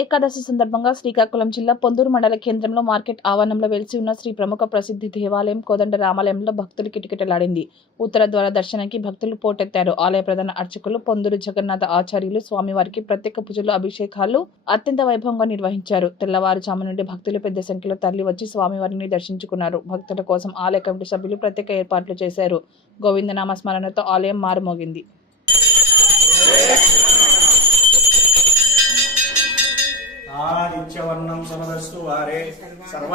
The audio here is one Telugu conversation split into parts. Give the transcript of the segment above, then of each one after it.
ఏకాదశి సందర్భంగా శ్రీకాకుళం జిల్లా పొందూరు మండల కేంద్రంలో మార్కెట్ ఆవరణంలో వెలిసి ఉన్న శ్రీ ప్రముఖ ప్రసిద్ధి దేవాలయం కోదండ రామాలయంలో భక్తులు కిటకిటలాడింది. ఉత్తర ద్వార దర్శనానికి భక్తులు పోటెత్తారు. ఆలయ ప్రధాన అర్చకులు పొందూరు జగన్నాథ ఆచార్యులు స్వామివారికి ప్రత్యేక పూజలు, అభిషేకాలు అత్యంత వైభవంగా నిర్వహించారు. తెల్లవారుజాము నుండి భక్తులు పెద్ద సంఖ్యలో తరలి వచ్చి స్వామివారిని దర్శించుకున్నారు. భక్తుల కోసం ఆలయ కమిటీ సభ్యులు ప్రత్యేక ఏర్పాట్లు చేశారు. గోవిందనామ స్మరణతో ఆలయం మారుమోగింది. నిత్యవర్ణం సమదస్తు వారే సర్వ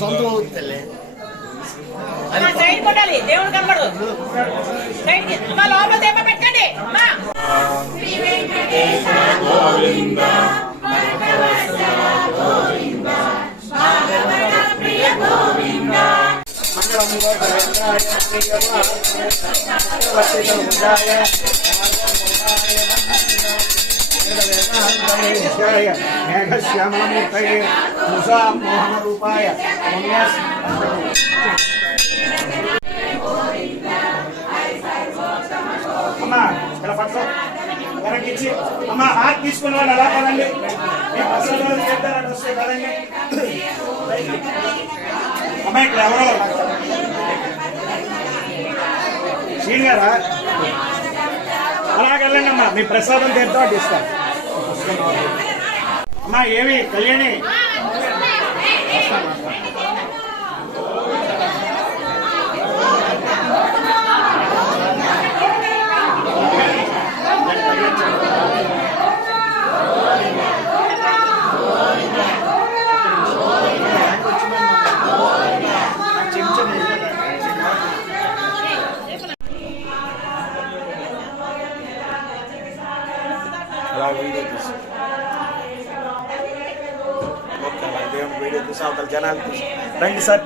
సొంతం అవుతుంది. దేవుడు కనబడు లోపల దేప పెట్టండి. మేఘశ్యామలమూర్తయే మోహనరూపాయ అమ్మా ఇలా పట్టుకో వెనక్కిచ్చి అమ్మా హాత్ తీసుకున్న వాళ్ళు అలా పడండి. మీ ప్రసాదాలు చేద్దారని వస్తే కదండి. అమ్మా ఇక్కడ ఎవరో శ్రీని గారా అలాగెళ్ళండి అమ్మా. మీ ప్రసాదం తీర్థం అటు ఇస్తారు. అమ్మా ఏమి కళ్యాణి అలా వీడియో తీసి దేవుని వీడియో తీసి అవతల జనాలు తీసి రండి సార్.